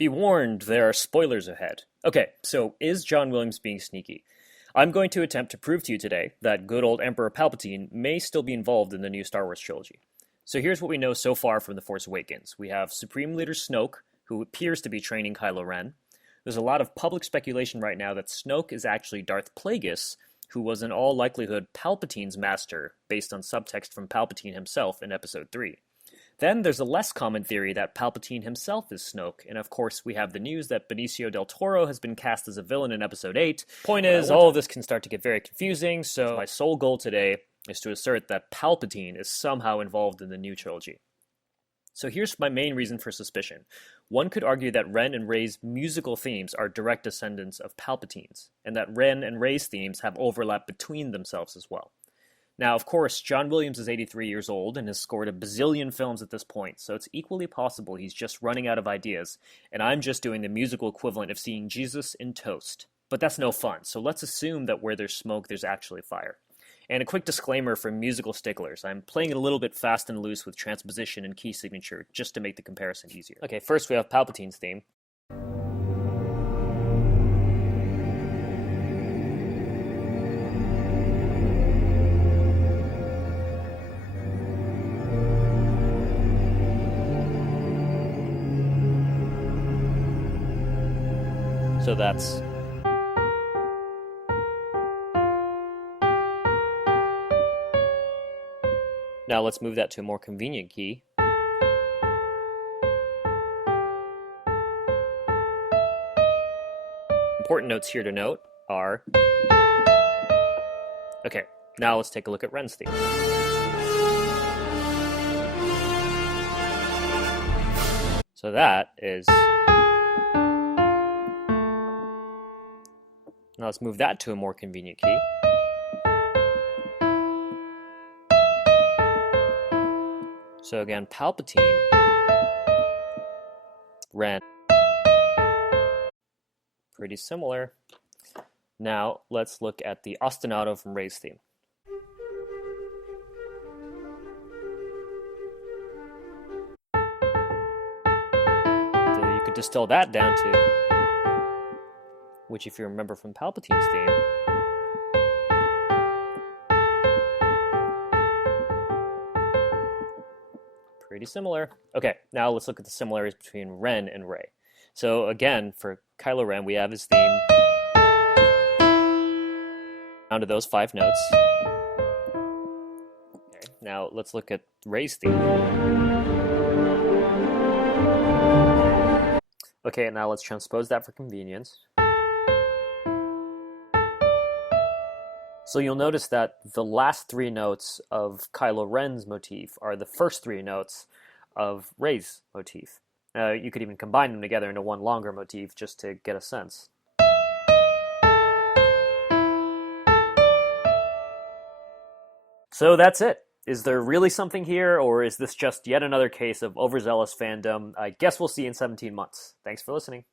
Be warned, there are spoilers ahead. Okay, so is John Williams being sneaky? I'm going to attempt to prove to you today that good old Emperor Palpatine may still be involved in the new Star Wars trilogy. So here's what we know so far from The Force Awakens. We have Supreme Leader Snoke, who appears to be training Kylo Ren. There's a lot of public speculation right now that Snoke is actually Darth Plagueis, who was in all likelihood Palpatine's master, based on subtext from Palpatine himself in Episode 3. Then there's a less common theory that Palpatine himself is Snoke, and of course we have the news that Benicio del Toro has been cast as a villain in Episode 8. Point is, all of this can start to get very confusing, so my sole goal today is to assert that Palpatine is somehow involved in the new trilogy. So here's my main reason for suspicion. One could argue that Ren and Rey's musical themes are direct descendants of Palpatine's, and that Ren and Rey's themes have overlap between themselves as well. Now, of course, John Williams is 83 years old and has scored a bazillion films at this point, so it's equally possible he's just running out of ideas, and I'm just doing the musical equivalent of seeing Jesus in Toast. But that's no fun, so let's assume that where there's smoke, there's actually fire. And a quick disclaimer for musical sticklers. I'm playing it a little bit fast and loose with transposition and key signature, just to make the comparison easier. Okay, first we have Palpatine's theme. So that's... Now let's move that to a more convenient key. Important notes here to note are... Okay, now let's take a look at Ren's theme. So that is... Now let's move that to a more convenient key. So again, Palpatine, Ren, pretty similar. Now let's look at the ostinato from Rey's theme. So you could distill that down to, which if you remember from Palpatine's theme, pretty similar. Okay, now let's look at the similarities between Ren and Rey. So again, for Kylo Ren, we have his theme down to those 5 notes. Okay, now let's look at Rey's theme. Okay, now let's transpose that for convenience. So you'll notice that the last 3 notes of Kylo Ren's motif are the first 3 notes of Rey's motif. You could even combine them together into one longer motif just to get a sense. So that's it. Is there really something here, or is this just yet another case of overzealous fandom? I guess we'll see in 17 months. Thanks for listening.